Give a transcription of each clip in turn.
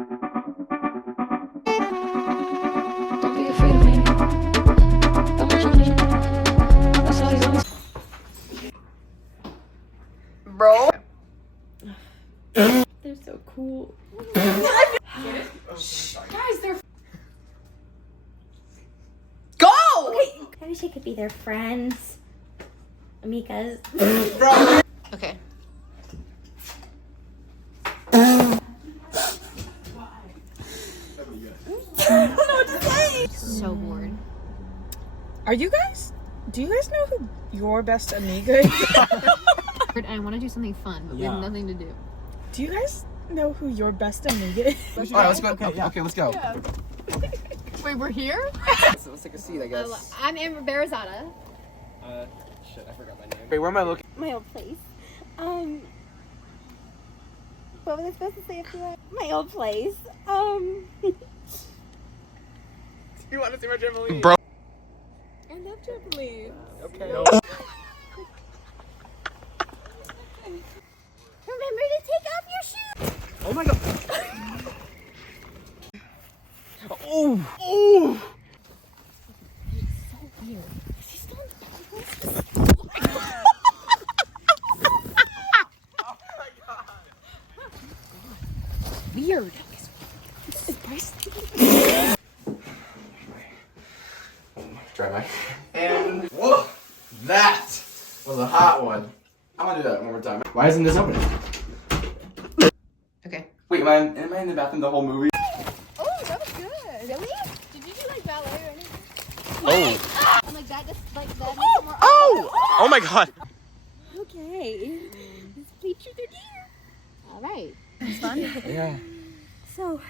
Don't be afraid of me. Don't let you leave. That's all he's always. Bro. They're so cool. Guys, they're. Go! Okay. I wish I could be their friends. Amigas. Bro. Okay. I don't know what to say. So bored. Are you guys? Do you guys know who your best Amiga is? I want to do something fun, but we have nothing to do. Do you guys know who your best Amiga is? Alright, let's go. Okay, let's go. Yeah. Wait, we're here? So let's take a seat, I guess. I'm Amber Barazada. Shit, I forgot my name. Wait, where am I looking? My old place. What was I supposed to say after that? My old place. You want to see my trampoline? I Bro. love trampolines. Okay. Remember to take off your shoes. Oh my god. Oh. Oh. Weird. Try my. And whoa, that was a hot one. I'm gonna do that one more time. Why isn't this opening? Okay. Wait, am I in the bathroom the whole movie? Oh, that was good. Really? Did you do like ballet or anything? Oh. I'm like that. Just like that. Oh! Oh my god. Okay. Let's play truth or dare. All right. Yeah. So,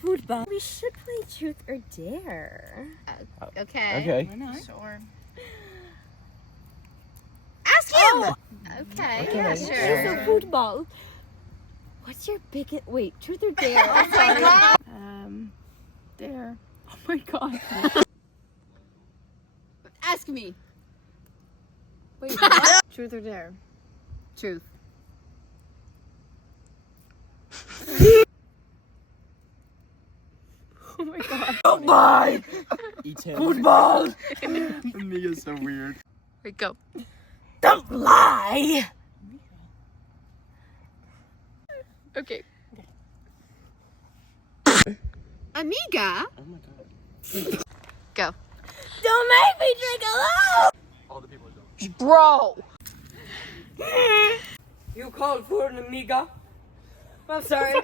football. We should play truth or dare. Okay. Okay. Why not? Sure. Ask him. Okay. Okay. Yeah, Okay, sure. so football. What's your biggest? Wait, truth or dare? Oh my god. Dare. Oh my god. Ask me. Wait. What? Truth or dare? Truth. Oh my god. Oh my! Eat him. Football! Amiga's so weird. Wait, go. Don't lie. Okay. Amiga. Oh my god. Go. Don't make me drink alone. All the people are going. Bro. You called for an Amiga? I'm sorry.